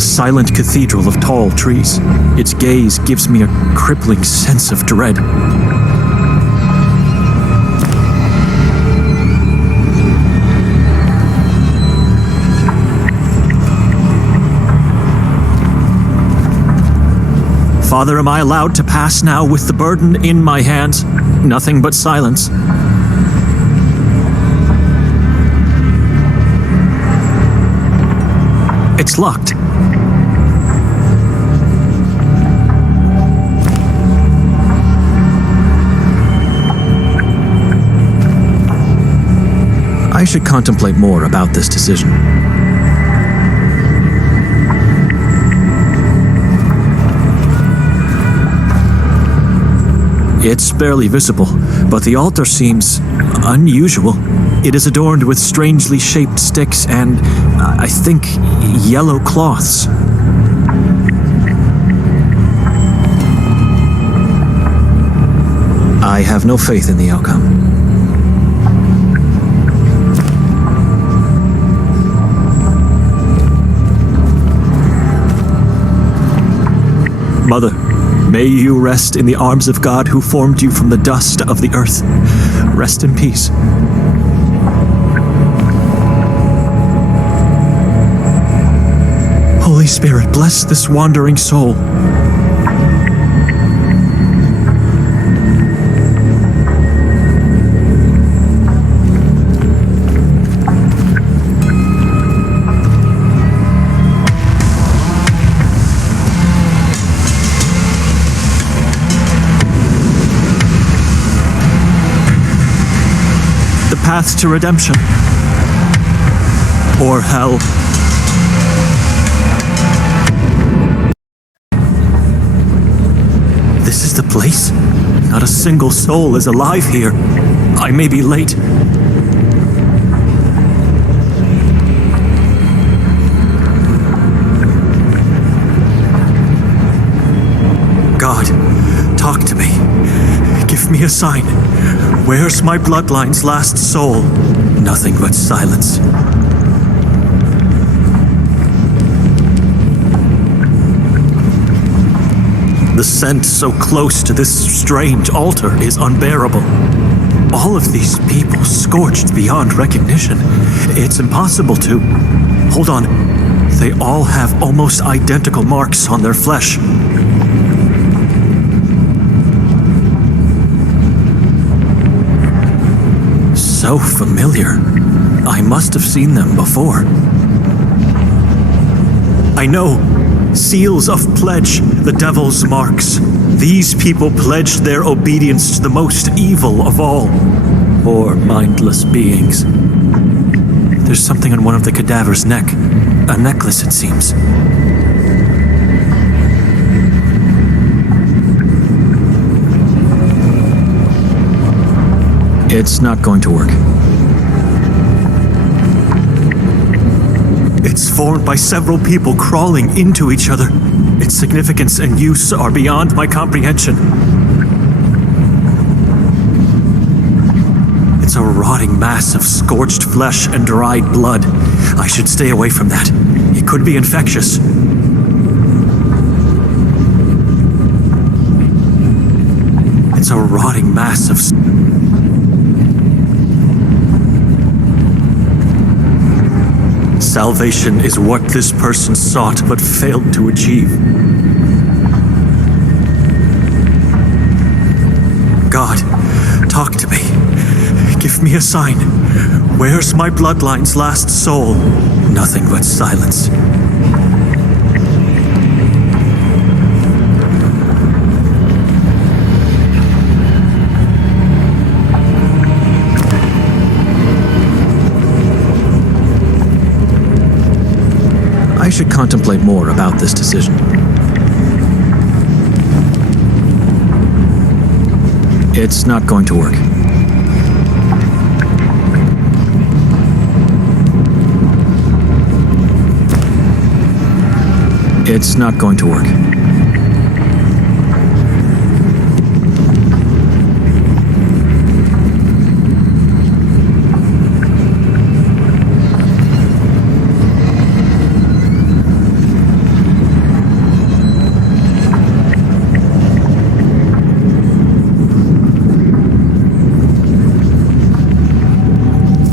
A silent cathedral of tall trees. Its gaze gives me a crippling sense of dread. Father, am I allowed to pass now with the burden in my hands? Nothing but silence. It's locked. I should contemplate more about this decision. It's barely visible, but the altar seems unusual. It is adorned with strangely shaped sticks and, I think, yellow cloths. I have no faith in the outcome. Mother, may you rest in the arms of God who formed you from the dust of the earth. Rest in peace. Holy Spirit, bless this wandering soul. Path to redemption. Or hell. This is the place? Not a single soul is alive here. I may be late. God, talk to me. Give me a sign. Where's my bloodline's last soul? Nothing but silence. The scent so close to this strange altar is unbearable. All of these people scorched beyond recognition. It's impossible to... Hold on. They all have almost identical marks on their flesh. So familiar. I must have seen them before. I know. Seals of pledge, the devil's marks. These people pledged their obedience to the most evil of all. Poor mindless beings. There's something on one of the cadaver's neck. A necklace, it seems. It's not going to work. It's formed by several people crawling into each other. Its significance and use are beyond my comprehension. It's a rotting mass of scorched flesh and dried blood. I should stay away from that. It could be infectious. It's a rotting mass of... Salvation is what this person sought but failed to achieve. God, talk to me. Give me a sign. Where's my bloodline's last soul? Nothing but silence. I should contemplate more about this decision. It's not going to work. It's not going to work.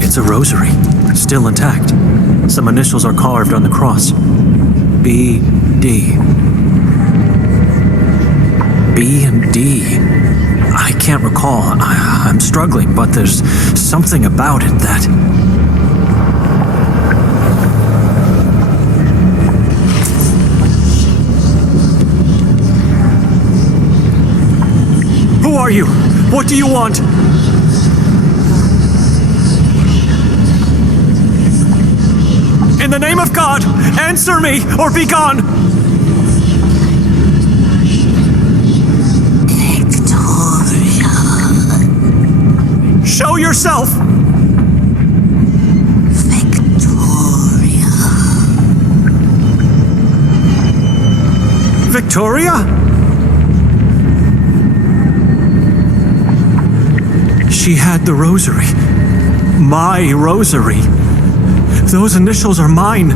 It's a rosary, still intact. Some initials are carved on the cross. B.D. B and D. I can't recall. I'm struggling, but there's something about it that... Who are you? What do you want? In the name of God, answer me or be gone! Victoria. Show yourself! Victoria. Victoria? She had the rosary. My rosary. Those initials are mine.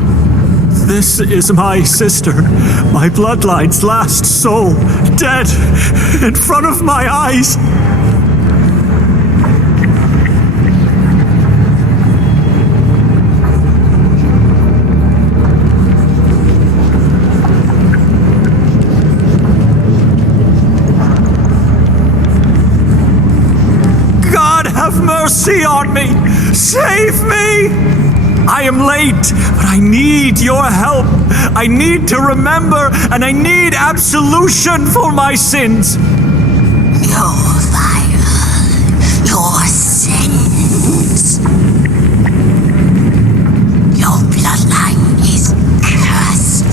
This is my sister, my bloodline's last soul, dead in front of my eyes. God, have mercy on me! Save me! I am late, but I need your help. I need to remember, and I need absolution for my sins. Your fire, your sins. Your bloodline is cursed.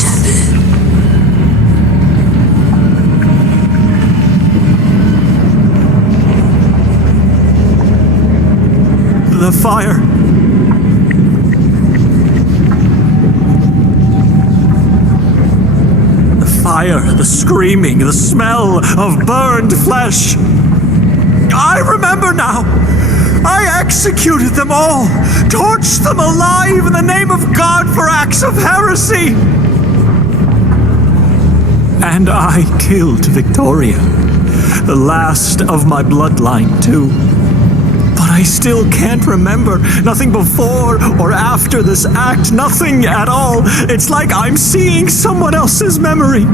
The fire. Fire, the screaming, the smell of burned flesh. I remember now. I executed them all, torched them alive in the name of God for acts of heresy. And I killed Victoria, the last of my bloodline too. But I still can't remember. Nothing before or after this act. Nothing at all. It's like I'm seeing someone else's memory.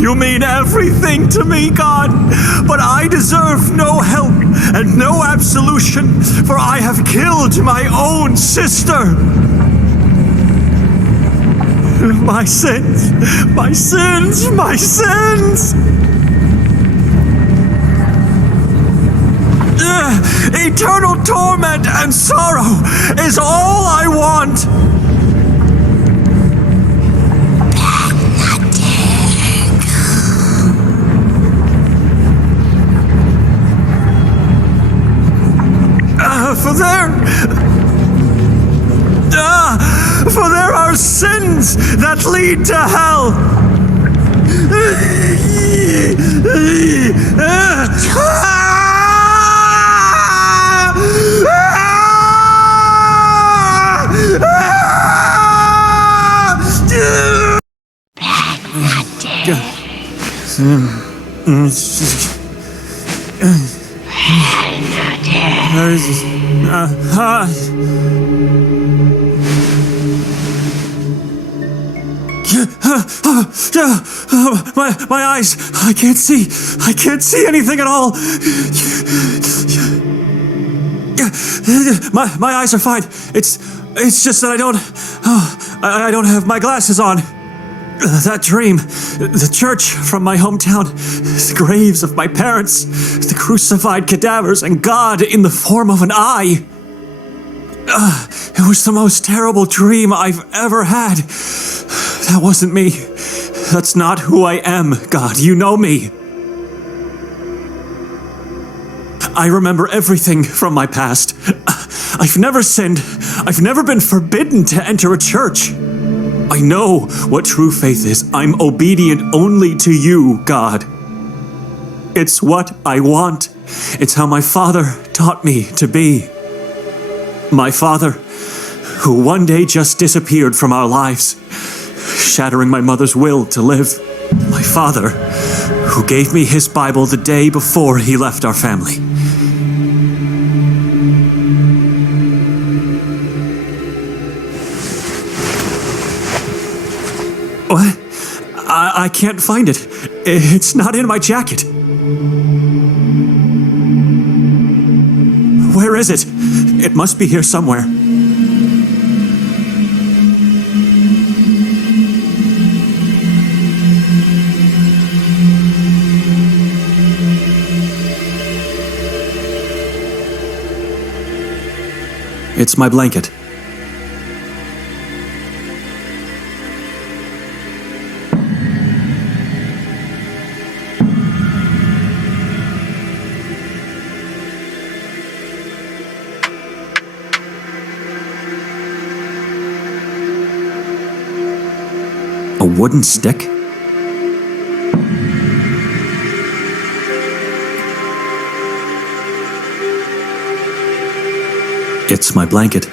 You mean everything to me, God, but I deserve no help and no absolution, for I have killed my own sister. My sins, my sins, my sins! Eternal torment and sorrow is all I want! For there are sins that lead to hell. My eyes, I can't see anything at all. My eyes are fine. It's just that I don't have my glasses on. That dream, the church from my hometown, the graves of my parents, the crucified cadavers, and God in the form of an eye. It was the most terrible dream I've ever had. That wasn't me. That's not who I am, God. You know me. I remember everything from my past. I've never sinned. I've never been forbidden to enter a church. I know what true faith is. I'm obedient only to you, God. It's what I want. It's how my father taught me to be. My father, who one day just disappeared from our lives, shattering my mother's will to live. My father, who gave me his Bible the day before he left our family. What? I can't find it. It's not in my jacket. Where is it? It must be here somewhere. It's my blanket. A wooden stick? It's my blanket.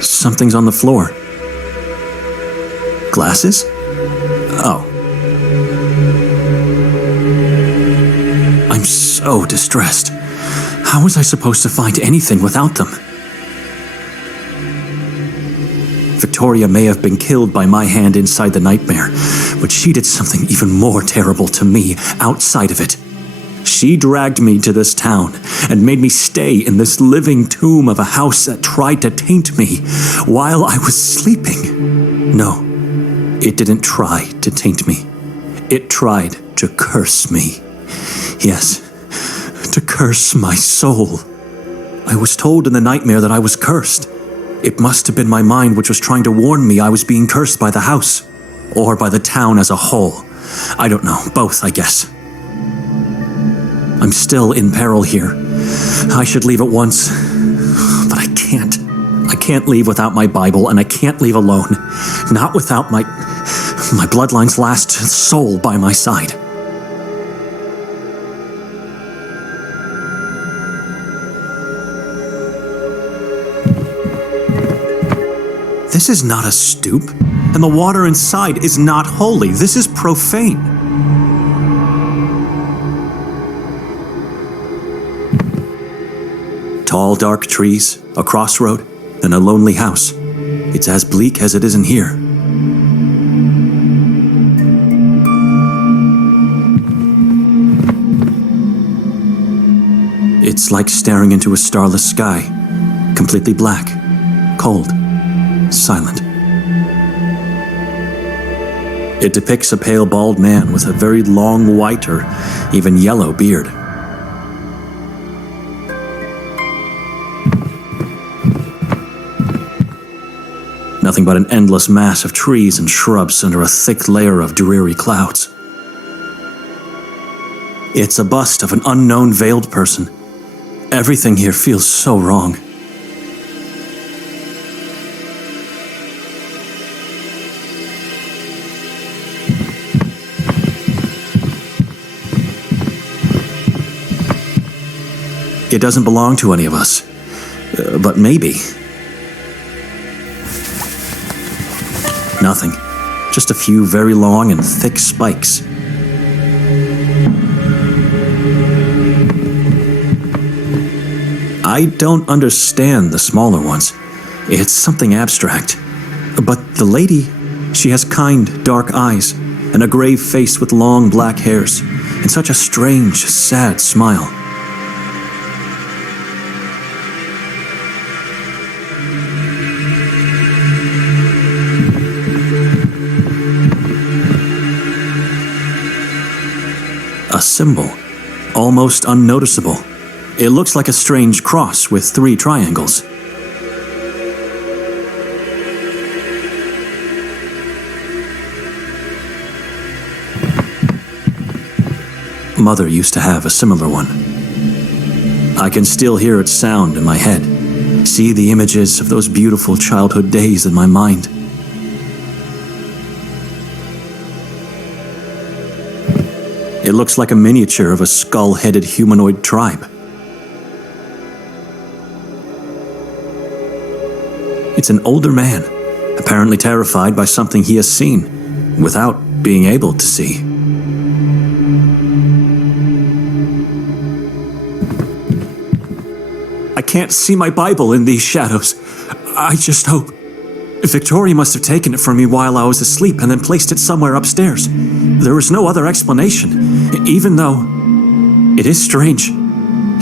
Something's on the floor. Glasses? Oh. I'm so distressed. How was I supposed to find anything without them? Victoria may have been killed by my hand inside the nightmare, but she did something even more terrible to me outside of it. She dragged me to this town and made me stay in this living tomb of a house that tried to taint me while I was sleeping. No, it didn't try to taint me. It tried to curse me. Yes, to curse my soul. I was told in the nightmare that I was cursed. It must have been my mind which was trying to warn me I was being cursed by the house, or by the town as a whole. I don't know, both, I guess. I'm still in peril here. I should leave at once, but I can't. I can't leave without my Bible, and I can't leave alone. Not without my bloodline's last soul by my side. This is not a stoop, and the water inside is not holy. This is profane. Tall, dark trees, a crossroad, and a lonely house. It's as bleak as it is in here. It's like staring into a starless sky, completely black, cold, silent. It depicts a pale, bald man with a very long white or even yellow beard. Nothing but an endless mass of trees and shrubs under a thick layer of dreary clouds. It's a bust of an unknown veiled person. Everything here feels so wrong. It doesn't belong to any of us, but maybe. Nothing. Just a few very long and thick spikes. I don't understand the smaller ones. It's something abstract. But the lady, she has kind, dark eyes, and a grave face with long black hairs, and such a strange, sad smile. A symbol, almost unnoticeable. It looks like a strange cross with 3 triangles. Mother used to have a similar one. I can still hear its sound in my head, see the images of those beautiful childhood days in my mind. It looks like a miniature of a skull-headed humanoid tribe. It's an older man, apparently terrified by something he has seen, without being able to see. I can't see my Bible in these shadows. I just hope. Victoria must have taken it from me while I was asleep and then placed it somewhere upstairs. There was no other explanation, even though it is strange.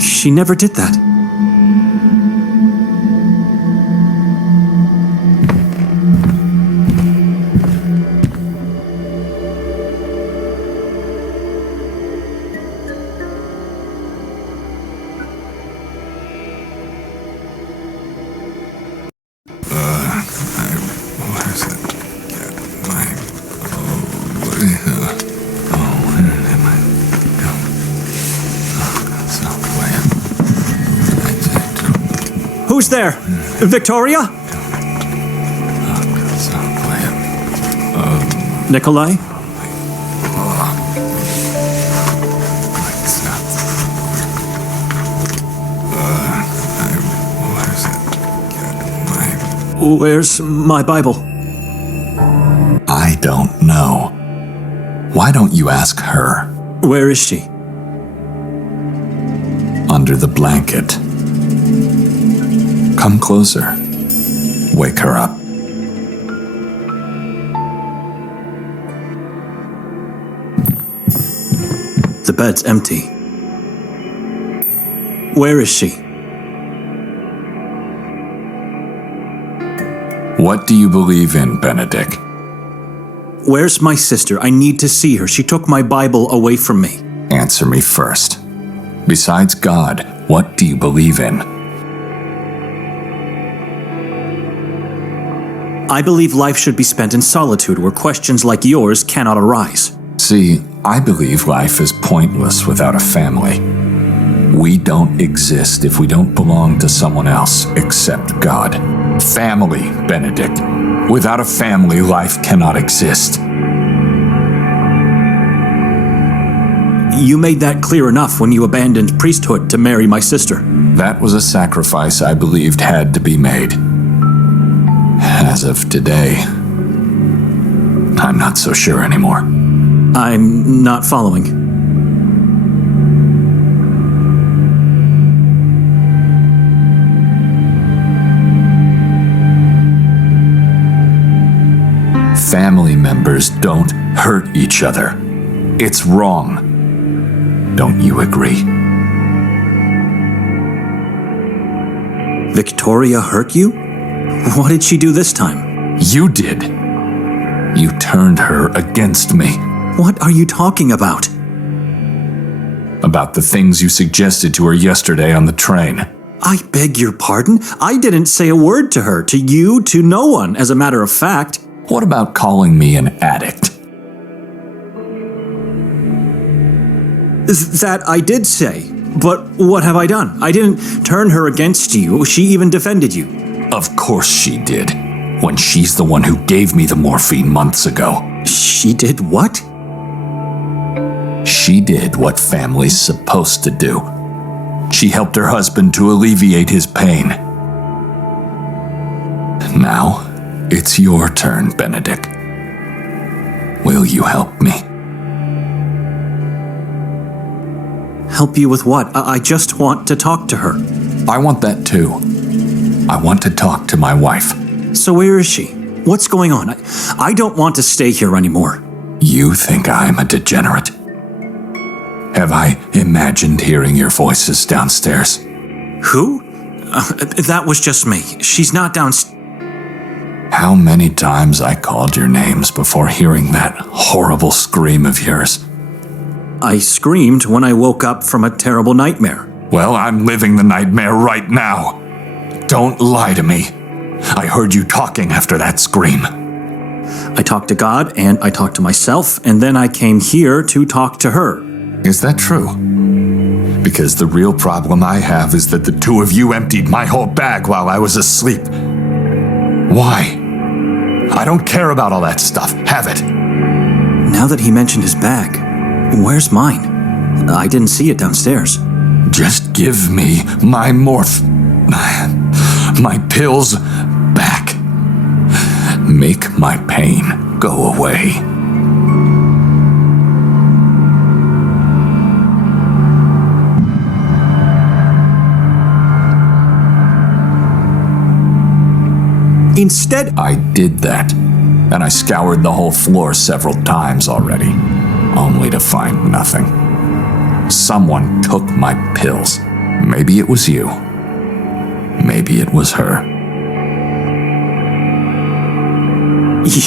She never did that. Who's there? Victoria? Nikolay? Where's my Bible? I don't know. Why don't you ask her? Where is she? Under the blanket. Come closer. Wake her up. The bed's empty. Where is she? What do you believe in, Benedek? Where's my sister? I need to see her. She took my Bible away from me. Answer me first. Besides God, what do you believe in? I believe life should be spent in solitude where questions like yours cannot arise. See, I believe life is pointless without a family. We don't exist if we don't belong to someone else except God. Family, Benedek. Without a family, life cannot exist. You made that clear enough when you abandoned priesthood to marry my sister. That was a sacrifice I believed had to be made. As of today, I'm not so sure anymore. I'm not following. Family members don't hurt each other. It's wrong. Don't you agree? Victoria hurt you? What did she do this time? You did. You turned her against me. What are you talking about? About the things you suggested to her yesterday on the train. I beg your pardon? I didn't say a word to her, to you, to no one, as a matter of fact. What about calling me an addict? That I did say. But what have I done? I didn't turn her against you. She even defended you. Of course she did. When she's the one who gave me the morphine months ago. She did what? She did what family's supposed to do. She helped her husband to alleviate his pain. Now, it's your turn, Benedek. Will you help me? Help you with what? I just want to talk to her. I want that too. I want to talk to my wife. So where is she? What's going on? I don't want to stay here anymore. You think I'm a degenerate? Have I imagined hearing your voices downstairs? Who? That was just me. She's not downstairs. How many times I called your names before hearing that horrible scream of yours? I screamed when I woke up from a terrible nightmare. Well, I'm living the nightmare right now. Don't lie to me. I heard you talking after that scream. I talked to God and I talked to myself, and then I came here to talk to her. Is that true? Because the real problem I have is that the two of you emptied my whole bag while I was asleep. Why? I don't care about all that stuff. Have it. Now that he mentioned his bag, where's mine? I didn't see it downstairs. Just give me my my pills back. make my pain go away. Instead, I did that, and I scoured the whole floor several times already, only to find nothing. Someone took my pills. Maybe it was you. Maybe it was her.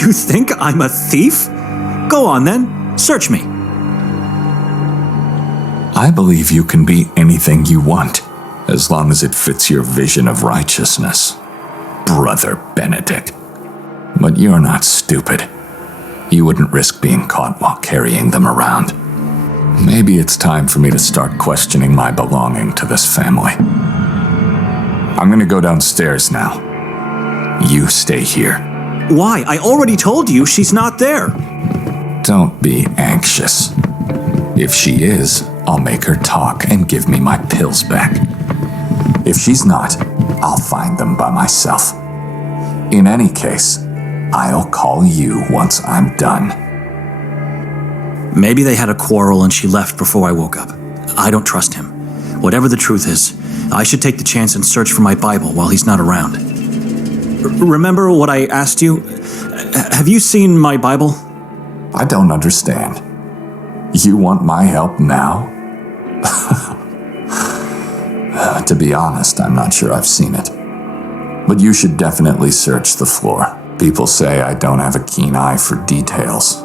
you think I'm a thief? Go on then, search me. I believe you can be anything you want, as long as it fits your vision of righteousness, Brother Benedek. But you're not stupid. You wouldn't risk being caught while carrying them around. Maybe it's time for me to start questioning my belonging to this family. I'm gonna go downstairs now. You stay here. Why? I already told you she's not there. Don't be anxious. If she is, I'll make her talk and give me my pills back. If she's not, I'll find them by myself. In any case, I'll call you once I'm done. Maybe they had a quarrel and she left before I woke up. I don't trust him. Whatever the truth is, I should take the chance and search for my Bible while he's not around. Remember what I asked you? Have you seen my Bible? I don't understand. You want my help now? To be honest, I'm not sure I've seen it. But you should definitely search the floor. People say I don't have a keen eye for details,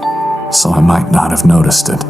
so I might not have noticed it.